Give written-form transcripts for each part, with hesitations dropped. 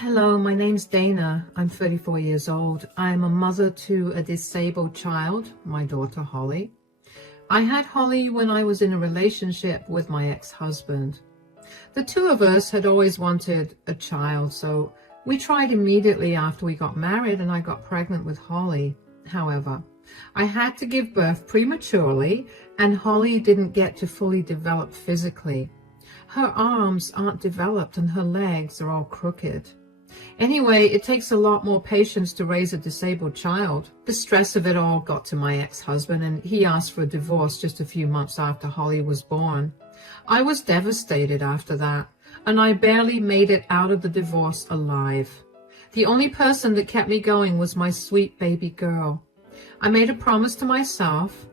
Hello, my name's Dana. I'm 34 years old. I'm a mother to a disabled child, my daughter Holly. I had Holly when I was in a relationship with my ex-husband. The two of us had always wanted a child, so we tried immediately after we got married and I got pregnant with Holly. However, I had to give birth prematurely and Holly didn't get to fully develop physically. Her arms aren't developed and her legs are all crooked. Anyway, it takes a lot more patience to raise a disabled child. The stress of it all got to my ex-husband and he asked for a divorce just a few months after Holly was born. I was devastated after that, and I barely made it out of the divorce alive. The only person that kept me going was my sweet baby girl. I made a promise to myself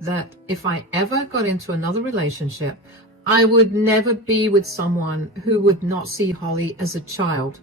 that if I ever got into another relationship, I would never be with someone who would not see Holly as a child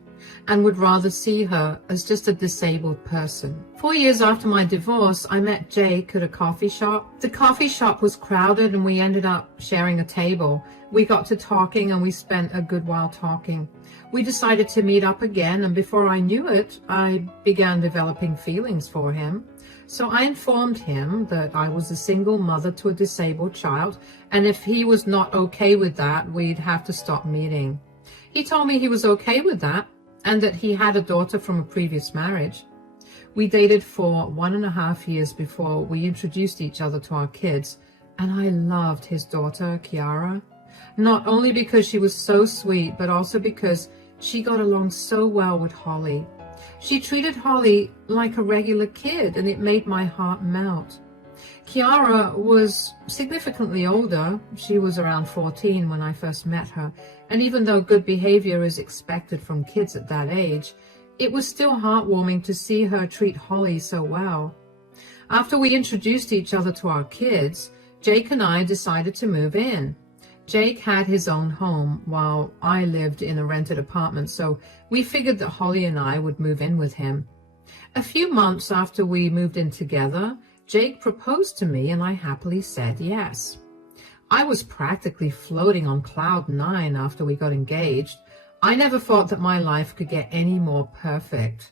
and would rather see her as just a disabled person. 4 years after my divorce, I met Jake at a coffee shop. The coffee shop was crowded and we ended up sharing a table. We got to talking and we spent a good while talking. We decided to meet up again, and before I knew it, I began developing feelings for him. So I informed him that I was a single mother to a disabled child, and if he was not okay with that, we'd have to stop meeting. He told me he was okay with that, and that he had a daughter from a previous marriage. We dated for 1.5 years before we introduced each other to our kids, and I loved his daughter, Kiara. Not only because she was so sweet, but also because she got along so well with Holly. She treated Holly like a regular kid, and it made my heart melt. Kiara was significantly older. She was around 14 when I first met her, and even though good behavior is expected from kids at that age, it was still heartwarming to see her treat Holly so well. After we introduced each other to our kids, Jake and I decided to move in. Jake had his own home while I lived in a rented apartment, so we figured that Holly and I would move in with him. A few months after we moved in together, Jake proposed to me and I happily said yes. I was practically floating on cloud 9 after we got engaged. I never thought that my life could get any more perfect.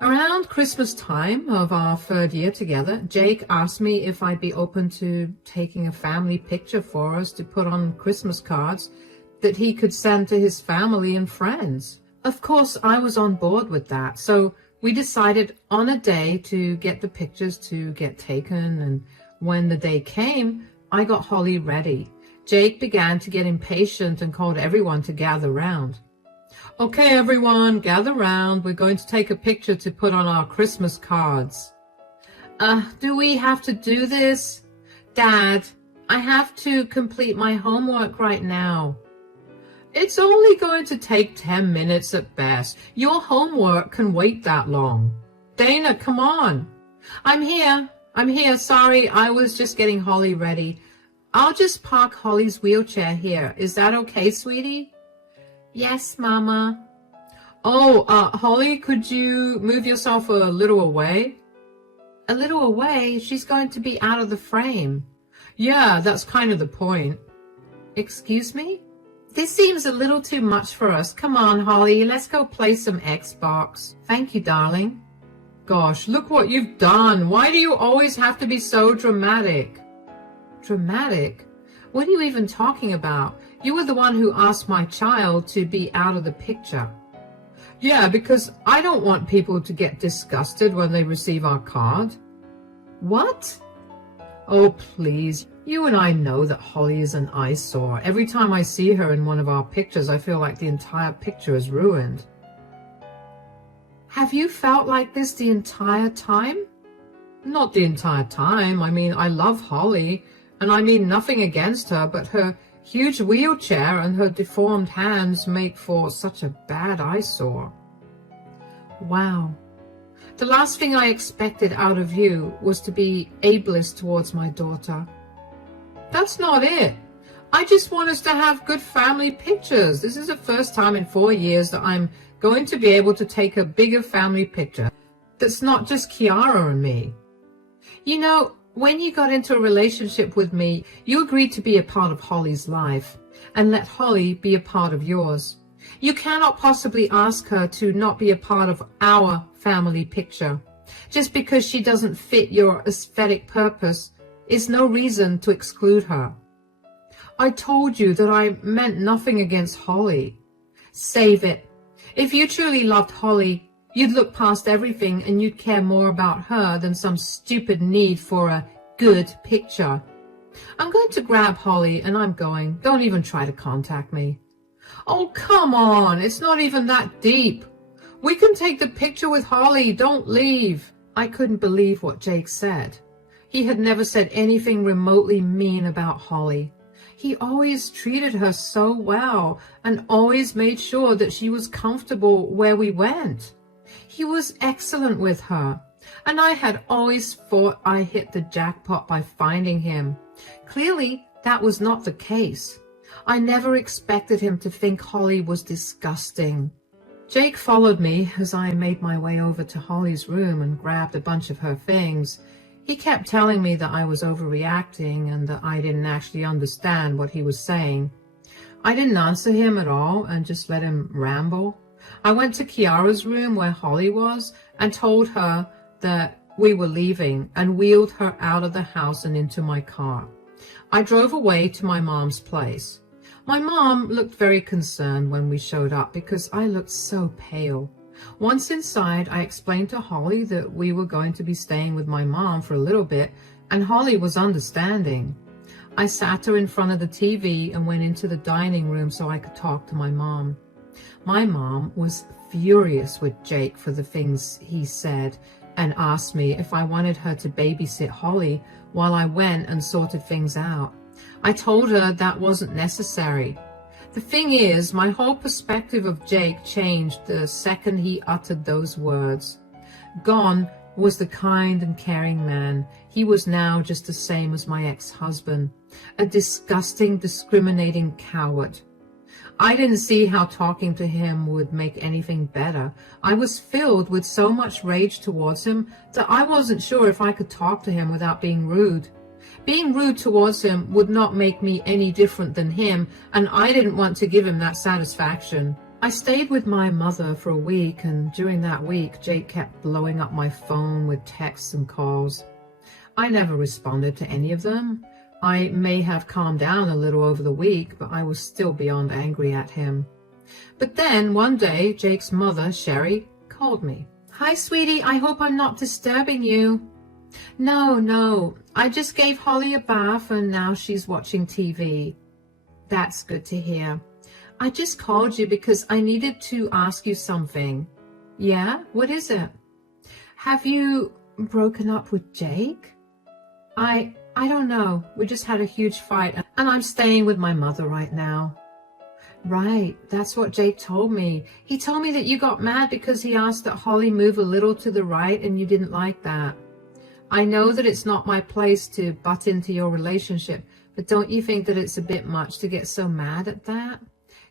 Around Christmas time of our 3rd year together, Jake asked me if I'd be open to taking a family picture for us to put on Christmas cards that he could send to his family and friends. Of course, I was on board with that, so we decided on a day to get the pictures to get taken, and when the day came, I got Holly ready. Jake began to get impatient and called everyone to gather round. Okay, everyone, gather round. We're going to take a picture to put on our Christmas cards. Do we have to do this? Dad, I have to complete my homework right now. It's only going to take 10 minutes at best. Your homework can wait that long. Dana, come on. I'm here. Sorry, I was just getting Holly ready. I'll just park Holly's wheelchair here. Is that okay, sweetie? Yes, Mama. Oh, Holly, could you move yourself a little away? A little away? She's going to be out of the frame. Yeah, that's kind of the point. Excuse me? This seems a little too much for us. Come on, Holly, let's go play some Xbox. Thank you, darling. Gosh, look what you've done. Why do you always have to be so dramatic? Dramatic? What are you even talking about? You were the one who asked my child to be out of the picture. Yeah, because I don't want people to get disgusted when they receive our card. What? Oh, please. You and I know that Holly is an eyesore. Every time I see her in one of our pictures, I feel like the entire picture is ruined. Have you felt like this the entire time? Not the entire time. I mean, I love Holly, and I mean nothing against her, but her huge wheelchair and her deformed hands make for such a bad eyesore. Wow. The last thing I expected out of you was to be ableist towards my daughter. That's not it. I just want us to have good family pictures. This is the first time in 4 years that I'm going to be able to take a bigger family picture that's not just Kiara and me. You know, when you got into a relationship with me, you agreed to be a part of Holly's life and let Holly be a part of yours. You cannot possibly ask her to not be a part of our family picture. Just because she doesn't fit your aesthetic purpose is no reason to exclude her. I told you that I meant nothing against Holly. Save it. If you truly loved Holly, you'd look past everything and you'd care more about her than some stupid need for a good picture. I'm going to grab Holly and I'm going. Don't even try to contact me. Oh, come on. It's not even that deep. We can take the picture with Holly. Don't leave. I couldn't believe what Jake said. He had never said anything remotely mean about Holly. He always treated her so well and always made sure that she was comfortable where we went. He was excellent with her, and I had always thought I hit the jackpot by finding him. Clearly, that was not the case. I never expected him to think Holly was disgusting. Jake followed me as I made my way over to Holly's room and grabbed a bunch of her things. He kept telling me that I was overreacting and that I didn't actually understand what he was saying. I didn't answer him at all and just let him ramble. I went to Kiara's room where Holly was and told her that we were leaving and wheeled her out of the house and into my car. I drove away to my mom's place. My mom looked very concerned when we showed up because I looked so pale. Once inside, I explained to Holly that we were going to be staying with my mom for a little bit, and Holly was understanding. I sat her in front of the TV and went into the dining room so I could talk to my mom. My mom was furious with Jake for the things he said and asked me if I wanted her to babysit Holly while I went and sorted things out. I told her that wasn't necessary. The thing is, my whole perspective of Jake changed the second he uttered those words. Gone was the kind and caring man. He was now just the same as my ex-husband, a disgusting, discriminating coward. I didn't see how talking to him would make anything better. I was filled with so much rage towards him that I wasn't sure if I could talk to him without being rude. Being rude towards him would not make me any different than him, and I didn't want to give him that satisfaction. I stayed with my mother for a week, and during that week, Jake kept blowing up my phone with texts and calls. I never responded to any of them. I may have calmed down a little over the week, but I was still beyond angry at him. But then, one day, Jake's mother, Sherry, called me. "Hi, sweetie, I hope I'm not disturbing you." No, I just gave Holly a bath and now she's watching TV. That's good to hear. I just called you because I needed to ask you something. Yeah? What is it? Have you broken up with Jake? I don't know. We just had a huge fight and I'm staying with my mother right now. Right, that's what Jake told me. He told me that you got mad because he asked that Holly move a little to the right and you didn't like that. I know that it's not my place to butt into your relationship, but don't you think that it's a bit much to get so mad at that?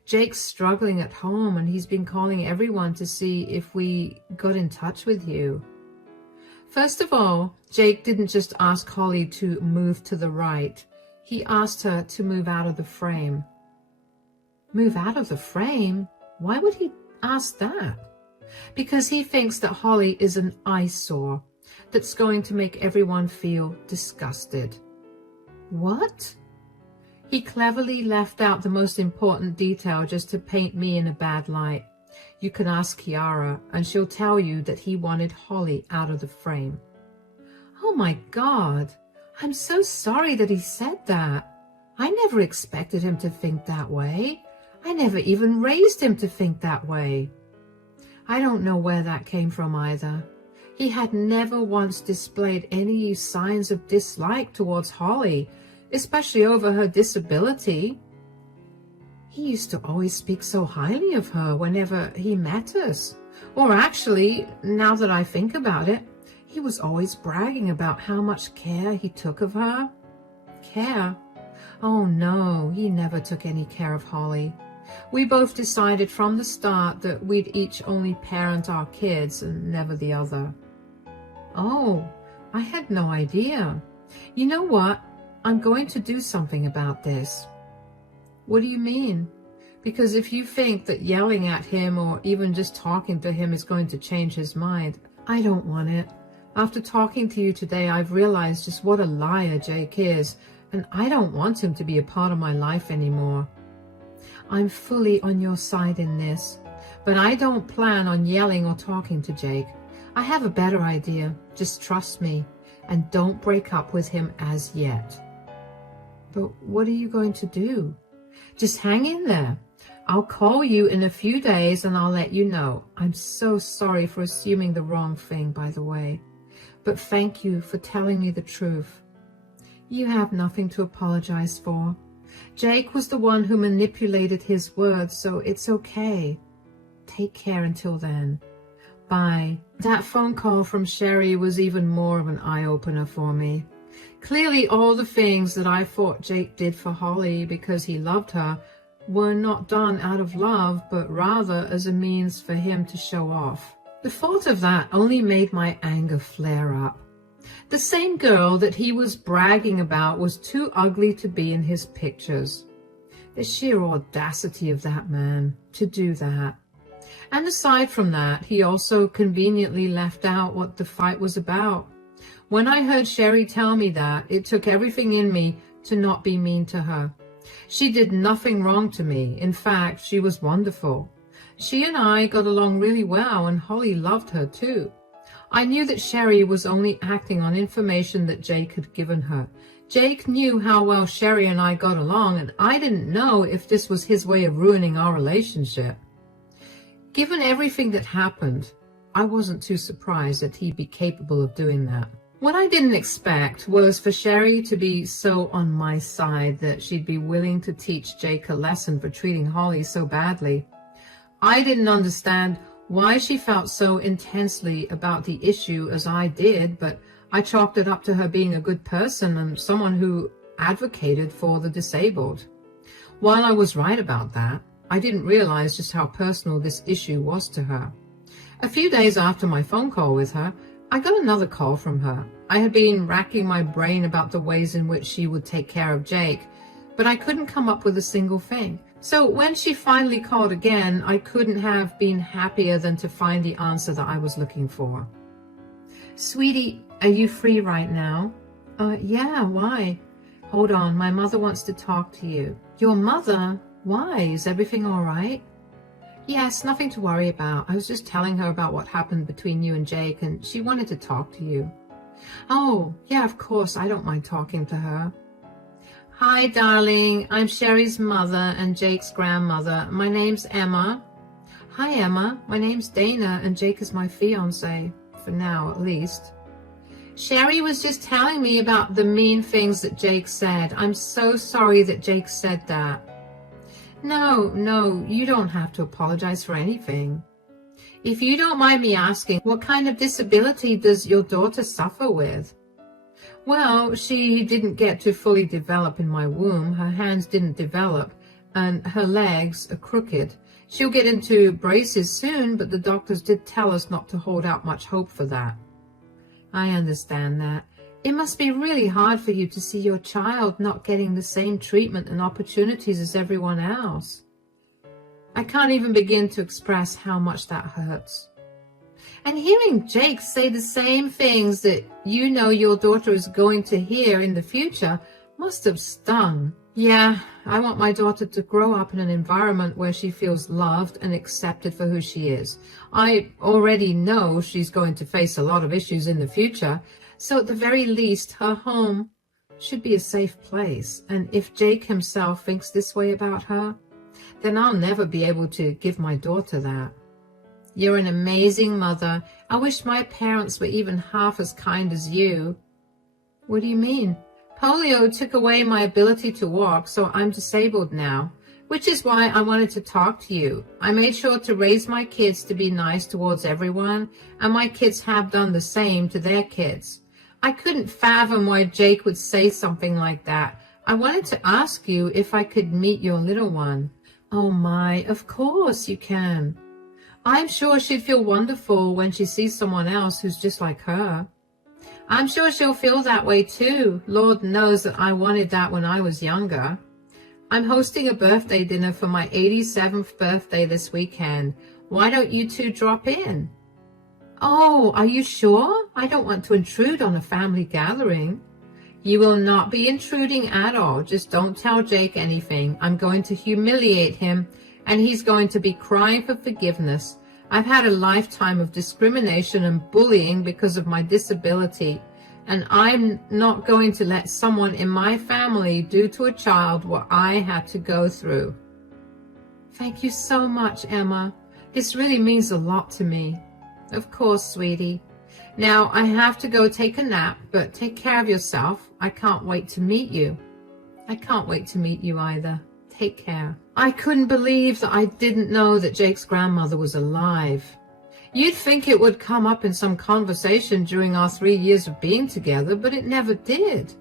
Jake's struggling at home and he's been calling everyone to see if we got in touch with you. First of all, Jake didn't just ask Holly to move to the right. He asked her to move out of the frame. Move out of the frame? Why would he ask that? Because he thinks that Holly is an eyesore that's going to make everyone feel disgusted. What? He cleverly left out the most important detail just to paint me in a bad light. You can ask Kiara, and she'll tell you that he wanted Holly out of the frame. Oh my God, I'm so sorry that he said that. I never expected him to think that way. I never even raised him to think that way. I don't know where that came from either. He had never once displayed any signs of dislike towards Holly, especially over her disability. He used to always speak so highly of her whenever he met us. Or actually, now that I think about it, he was always bragging about how much care he took of her. Care? Oh no, he never took any care of Holly. We both decided from the start that we'd each only parent our kids and never the other. Oh, I had no idea. You know what? I'm going to do something about this. What do you mean? Because if you think that yelling at him or even just talking to him is going to change his mind, I don't want it. After talking to you today, I've realized just what a liar Jake is, and I don't want him to be a part of my life anymore. I'm fully on your side in this, but I don't plan on yelling or talking to Jake. I have a better idea. Just trust me, and don't break up with him as yet. But what are you going to do? Just hang in there. I'll call you in a few days and I'll let you know. I'm so sorry for assuming the wrong thing, by the way. But thank you for telling me the truth. You have nothing to apologize for. Jake was the one who manipulated his words, so it's okay. Take care until then. Bye. That phone call from Sherry was even more of an eye-opener for me. Clearly all the things that I thought Jake did for Holly because he loved her were not done out of love, but rather as a means for him to show off. The thought of that only made my anger flare up. The same girl that he was bragging about was too ugly to be in his pictures. The sheer audacity of that man to do that. And aside from that, he also conveniently left out what the fight was about. When I heard Sherry tell me that, it took everything in me to not be mean to her. She did nothing wrong to me. In fact, she was wonderful. She and I got along really well, and Holly loved her too. I knew that Sherry was only acting on information that Jake had given her. Jake knew how well Sherry and I got along, and I didn't know if this was his way of ruining our relationship. Given everything that happened, I wasn't too surprised that he'd be capable of doing that. What I didn't expect was for Sherry to be so on my side that she'd be willing to teach Jake a lesson for treating Holly so badly. I didn't understand why she felt so intensely about the issue as I did, but I chalked it up to her being a good person and someone who advocated for the disabled. While I was right about that, I didn't realize just how personal this issue was to her. A few days after my phone call with her, I got another call from her. I had been racking my brain about the ways in which she would take care of Jake, but I couldn't come up with a single thing. So when she finally called again, I couldn't have been happier than to find the answer that I was looking for. Sweetie, are you free right now? Yeah, why? Hold on, my mother wants to talk to you. Your mother? Why? Is everything all right? Yes, nothing to worry about. I was just telling her about what happened between you and Jake, and she wanted to talk to you. Oh, yeah, of course, I don't mind talking to her. Hi, darling. I'm Sherry's mother and Jake's grandmother. My name's Emma. Hi, Emma. My name's Dana, and Jake is my fiancé, for now at least. Sherry was just telling me about the mean things that Jake said. I'm so sorry that Jake said that. No, you don't have to apologize for anything. If you don't mind me asking, what kind of disability does your daughter suffer with? Well, she didn't get to fully develop in my womb. Her hands didn't develop, and her legs are crooked. She'll get into braces soon, but the doctors did tell us not to hold out much hope for that. I understand that. It must be really hard for you to see your child not getting the same treatment and opportunities as everyone else. I can't even begin to express how much that hurts. And hearing Jake say the same things that you know your daughter is going to hear in the future must have stung. Yeah, I want my daughter to grow up in an environment where she feels loved and accepted for who she is. I already know she's going to face a lot of issues in the future, so at the very least, her home should be a safe place. And if Jake himself thinks this way about her, then I'll never be able to give my daughter that. You're an amazing mother. I wish my parents were even half as kind as you. What do you mean? Polio took away my ability to walk, so I'm disabled now, which is why I wanted to talk to you. I made sure to raise my kids to be nice towards everyone, and my kids have done the same to their kids. I couldn't fathom why Jake would say something like that. I wanted to ask you if I could meet your little one. Oh my, of course you can. I'm sure she'd feel wonderful when she sees someone else who's just like her. I'm sure she'll feel that way too. Lord knows that I wanted that when I was younger. I'm hosting a birthday dinner for my 87th birthday this weekend. Why don't you two drop in? Oh, are you sure? I don't want to intrude on a family gathering. You will not be intruding at all. Just don't tell Jake anything. I'm going to humiliate him, and he's going to be crying for forgiveness. I've had a lifetime of discrimination and bullying because of my disability, and I'm not going to let someone in my family do to a child what I had to go through. Thank you so much, Emma. This really means a lot to me. Of course, sweetie. Now, I have to go take a nap, but take care of yourself. I can't wait to meet you. I can't wait to meet you either. Take care. I couldn't believe that I didn't know that Jake's grandmother was alive. You'd think it would come up in some conversation during our 3 years of being together, but it never did.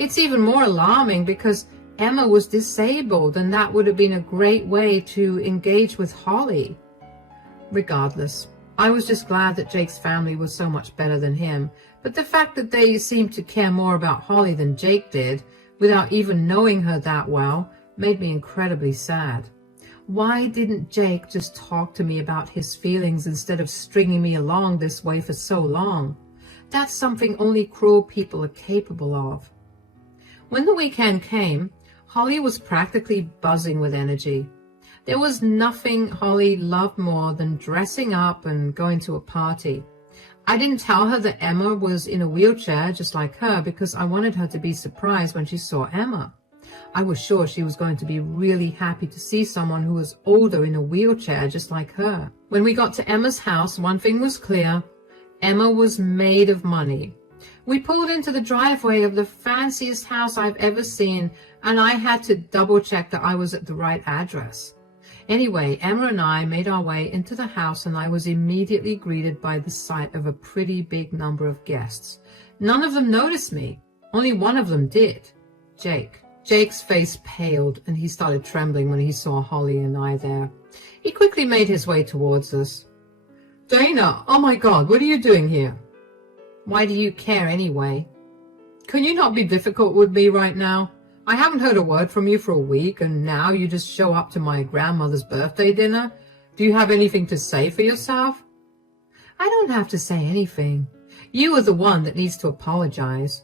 It's even more alarming because Emma was disabled, and that would have been a great way to engage with Holly. Regardless, I was just glad that Jake's family was so much better than him, but the fact that they seemed to care more about Holly than Jake did, without even knowing her that well, made me incredibly sad. Why didn't Jake just talk to me about his feelings instead of stringing me along this way for so long? That's something only cruel people are capable of. When the weekend came, Holly was practically buzzing with energy. There was nothing Holly loved more than dressing up and going to a party. I didn't tell her that Emma was in a wheelchair just like her because I wanted her to be surprised when she saw Emma. I was sure she was going to be really happy to see someone who was older in a wheelchair just like her. When we got to Emma's house, one thing was clear. Emma was made of money. We pulled into the driveway of the fanciest house I've ever seen, and I had to double check that I was at the right address. Anyway, Emma and I made our way into the house, and I was immediately greeted by the sight of a pretty big number of guests. None of them noticed me. Only one of them did. Jake. Jake's face paled, and he started trembling when he saw Holly and I there. He quickly made his way towards us. Dana, oh my God, what are you doing here? Why do you care anyway? Can you not be difficult with me right now? I haven't heard a word from you for a week, and now you just show up to my grandmother's birthday dinner? Do you have anything to say for yourself? I don't have to say anything. You are the one that needs to apologize.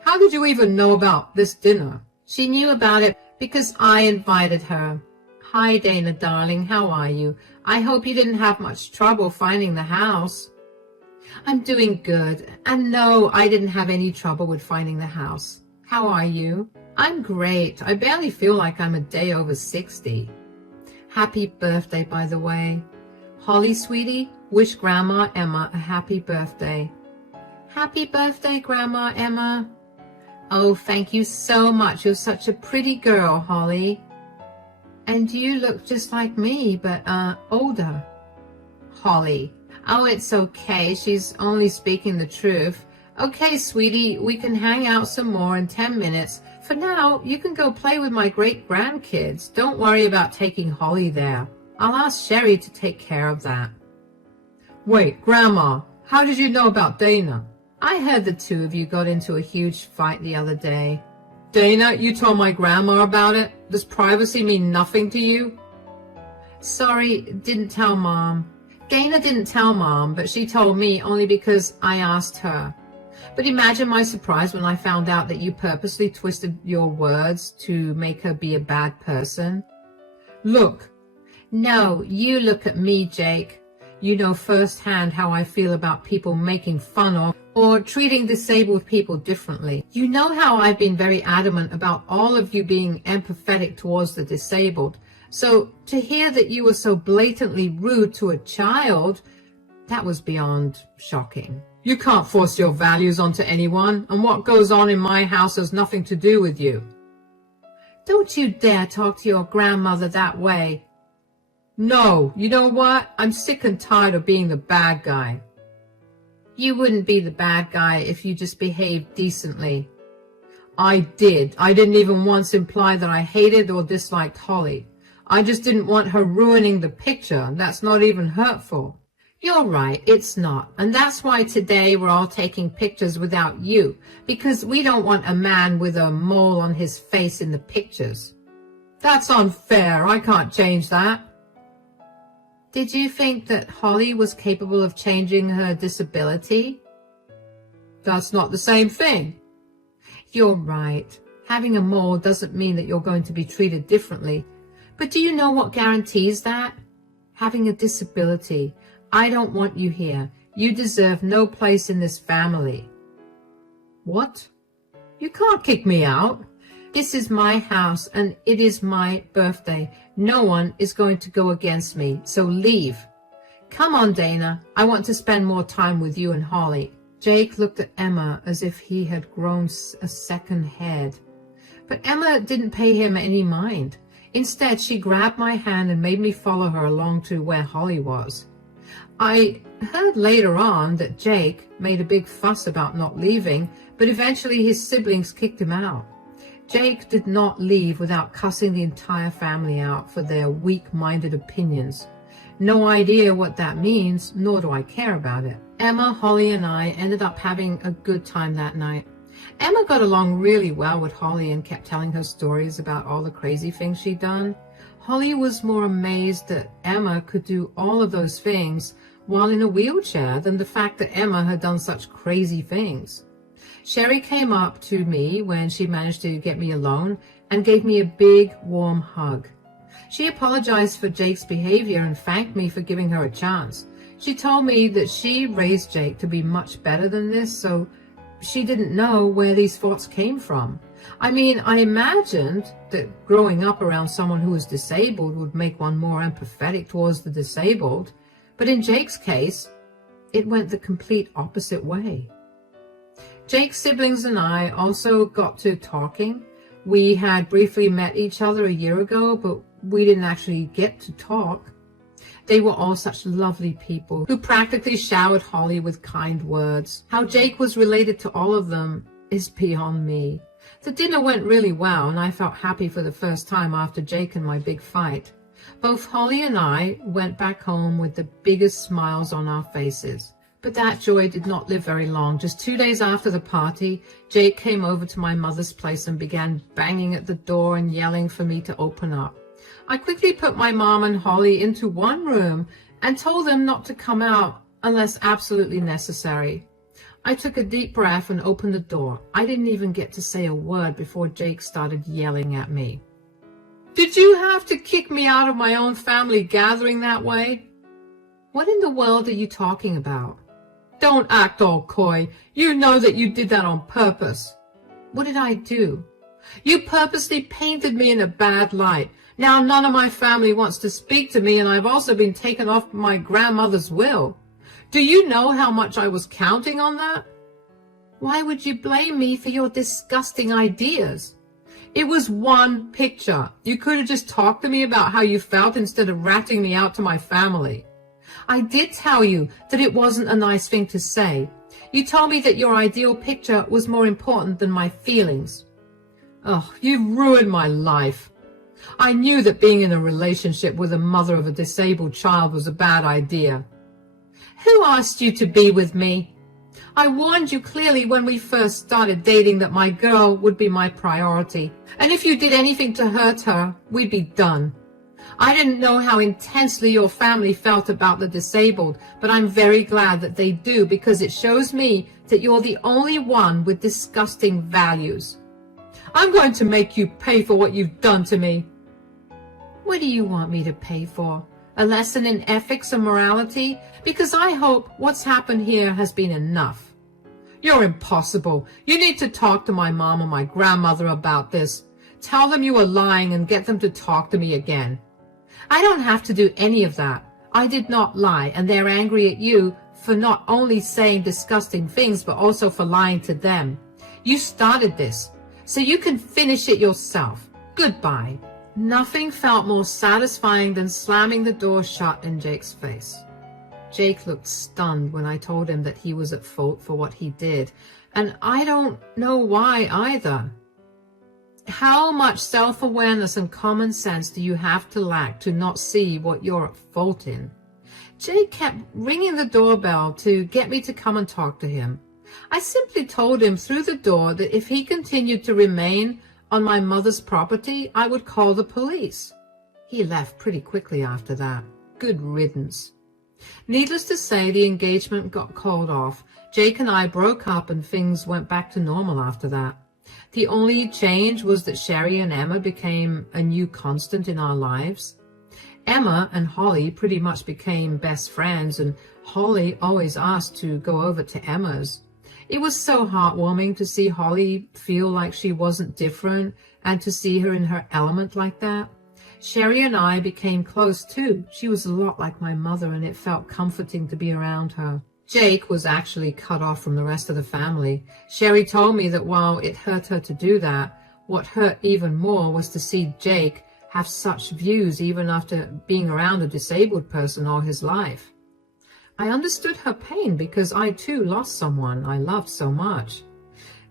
How did you even know about this dinner? She knew about it because I invited her. Hi, Dana, darling. How are you? I hope you didn't have much trouble finding the house. I'm doing good. And no, I didn't have any trouble with finding the house. How are you? I'm great. I barely feel like I'm a day over 60. Happy birthday, by the way. Holly, sweetie, wish Grandma Emma a happy birthday. Happy birthday, Grandma Emma. Oh, thank you so much. You're such a pretty girl, Holly. And you look just like me, but, older. Holly. Oh, it's okay. She's only speaking the truth. Okay, sweetie, we can hang out some more in 10 minutes. For now, you can go play with my great-grandkids. Don't worry about taking Holly there. I'll ask Sherry to take care of that. Wait, Grandma, how did you know about Dana? I heard the two of you got into a huge fight the other day. Dana, you told my grandma about it? Does privacy mean nothing to you? Sorry, didn't tell Mom. Dana didn't tell Mom, but she told me only because I asked her. But imagine my surprise when I found out that you purposely twisted your words to make her be a bad person. Look. No, you look at me, Jake. You know firsthand how I feel about people making fun of or treating disabled people differently. You know how I've been very adamant about all of you being empathetic towards the disabled. So to hear that you were so blatantly rude to a child, that was beyond shocking. You can't force your values onto anyone, and what goes on in my house has nothing to do with you. Don't you dare talk to your grandmother that way. No, you know what? I'm sick and tired of being the bad guy. You wouldn't be the bad guy if you just behaved decently. I did. I didn't even once imply that I hated or disliked Holly. I just didn't want her ruining the picture. That's not even hurtful. You're right, it's not. And that's why today we're all taking pictures without you, because we don't want a man with a mole on his face in the pictures. That's unfair. I can't change that. Did you think that Holly was capable of changing her disability? That's not the same thing. You're right. Having a mole doesn't mean that you're going to be treated differently. But do you know what guarantees that? Having a disability. I don't want you here. You deserve no place in this family. What? You can't kick me out. This is my house and it is my birthday. No one is going to go against me, so leave. Come on, Dana. I want to spend more time with you and Holly. Jake looked at Emma as if he had grown a second head. But Emma didn't pay him any mind. Instead, she grabbed my hand and made me follow her along to where Holly was. I heard later on that Jake made a big fuss about not leaving, but eventually his siblings kicked him out. Jake did not leave without cussing the entire family out for their weak-minded opinions. No idea what that means, nor do I care about it. Emma, Holly, and I ended up having a good time that night. Emma got along really well with Holly and kept telling her stories about all the crazy things she'd done. Holly was more amazed that Emma could do all of those things while in a wheelchair than the fact that Emma had done such crazy things. Sherry came up to me when she managed to get me alone and gave me a big, warm hug. She apologized for Jake's behavior and thanked me for giving her a chance. She told me that she raised Jake to be much better than this, so she didn't know where these thoughts came from. I mean, I imagined that growing up around someone who was disabled would make one more empathetic towards the disabled, but in Jake's case, it went the complete opposite way. Jake's siblings and I also got to talking. We had briefly met each other a year ago, but we didn't actually get to talk. They were all such lovely people who practically showered Holly with kind words. How Jake was related to all of them is beyond me. The dinner went really well, and I felt happy for the first time after Jake and my big fight. Both Holly and I went back home with the biggest smiles on our faces. But that joy did not live very long. Just 2 days after the party, Jake came over to my mother's place and began banging at the door and yelling for me to open up. I quickly put my mom and Holly into one room and told them not to come out unless absolutely necessary. I took a deep breath and opened the door. I didn't even get to say a word before Jake started yelling at me. Did you have to kick me out of my own family gathering that way? What in the world are you talking about? Don't act all coy. You know that you did that on purpose. What did I do? You purposely painted me in a bad light. Now none of my family wants to speak to me, and I've also been taken off my grandmother's will. Do you know how much I was counting on that? Why would you blame me for your disgusting ideas? It was one picture. You could have just talked to me about how you felt instead of ratting me out to my family. I did tell you that it wasn't a nice thing to say. You told me that your ideal picture was more important than my feelings. Oh, you ruined my life. I knew that being in a relationship with a mother of a disabled child was a bad idea. Who asked you to be with me? I warned you clearly when we first started dating that my girl would be my priority, and if you did anything to hurt her, we'd be done. I didn't know how intensely your family felt about the disabled, but I'm very glad that they do, because it shows me that you're the only one with disgusting values. I'm going to make you pay for what you've done to me. What do you want me to pay for? A lesson in ethics and morality? Because I hope what's happened here has been enough. You're impossible. You need to talk to my mom and my grandmother about this. Tell them you are lying and get them to talk to me again. I don't have to do any of that. I did not lie, and they're angry at you for not only saying disgusting things, but also for lying to them. You started this, so you can finish it yourself. Goodbye. Nothing felt more satisfying than slamming the door shut in Jake's face. Jake looked stunned when I told him that he was at fault for what he did, and I don't know why either. How much self-awareness and common sense do you have to lack to not see what you're at fault in? Jake kept ringing the doorbell to get me to come and talk to him. I simply told him through the door that if he continued to remain on my mother's property, I would call the police. He left pretty quickly after that. Good riddance. Needless to say, the engagement got called off. Jake and I broke up and things went back to normal after that. The only change was that Sherry and Emma became a new constant in our lives. Emma and Holly pretty much became best friends, and Holly always asked to go over to Emma's. It was so heartwarming to see Holly feel like she wasn't different and to see her in her element like that. Sherry and I became close too. She was a lot like my mother, and it felt comforting to be around her. Jake was actually cut off from the rest of the family. Sherry told me that while it hurt her to do that, what hurt even more was to see Jake have such views even after being around a disabled person all his life. I understood her pain because I too lost someone I loved so much.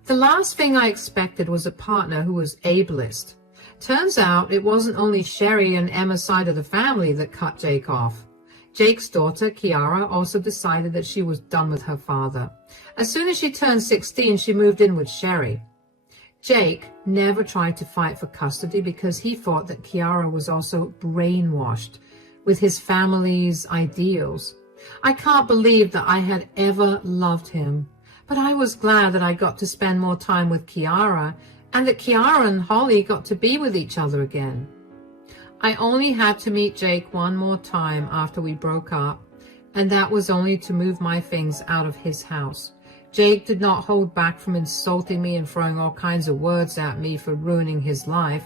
The last thing I expected was a partner who was ableist. Turns out it wasn't only Sherry and Emma's side of the family that cut Jake off. Jake's daughter, Kiara, also decided that she was done with her father. As soon as she turned 16, she moved in with Sherry. Jake never tried to fight for custody because he thought that Kiara was also brainwashed with his family's ideals. I can't believe that I had ever loved him, but I was glad that I got to spend more time with Kiara and that Kiara and Holly got to be with each other again. I only had to meet Jake one more time after we broke up, and that was only to move my things out of his house. Jake did not hold back from insulting me and throwing all kinds of words at me for ruining his life.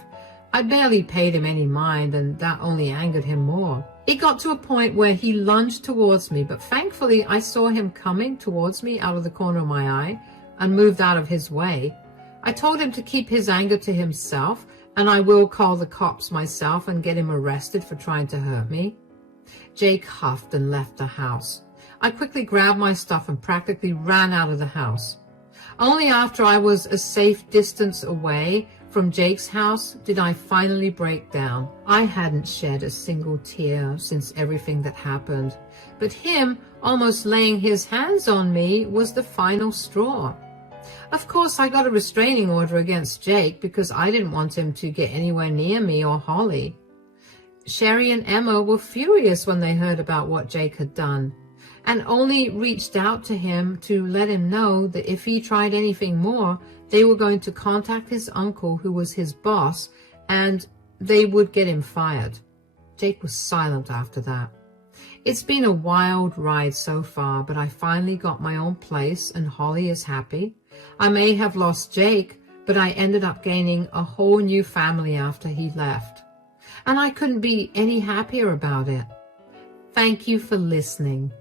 I barely paid him any mind, and that only angered him more. It got to a point where he lunged towards me, but thankfully I saw him coming towards me out of the corner of my eye and moved out of his way. I told him to keep his anger to himself, and I will call the cops myself and get him arrested for trying to hurt me. Jake huffed and left the house. I quickly grabbed my stuff and practically ran out of the house. Only after I was a safe distance away from Jake's house did I finally break down. I hadn't shed a single tear since everything that happened, but him almost laying his hands on me was the final straw. Of course, I got a restraining order against Jake because I didn't want him to get anywhere near me or Holly. Sherry and Emma were furious when they heard about what Jake had done, and only reached out to him to let him know that if he tried anything more, they were going to contact his uncle, who was his boss, and they would get him fired. Jake was silent after that. It's been a wild ride so far, but I finally got my own place and Holly is happy. I may have lost Jake, but I ended up gaining a whole new family after he left. And I couldn't be any happier about it. Thank you for listening.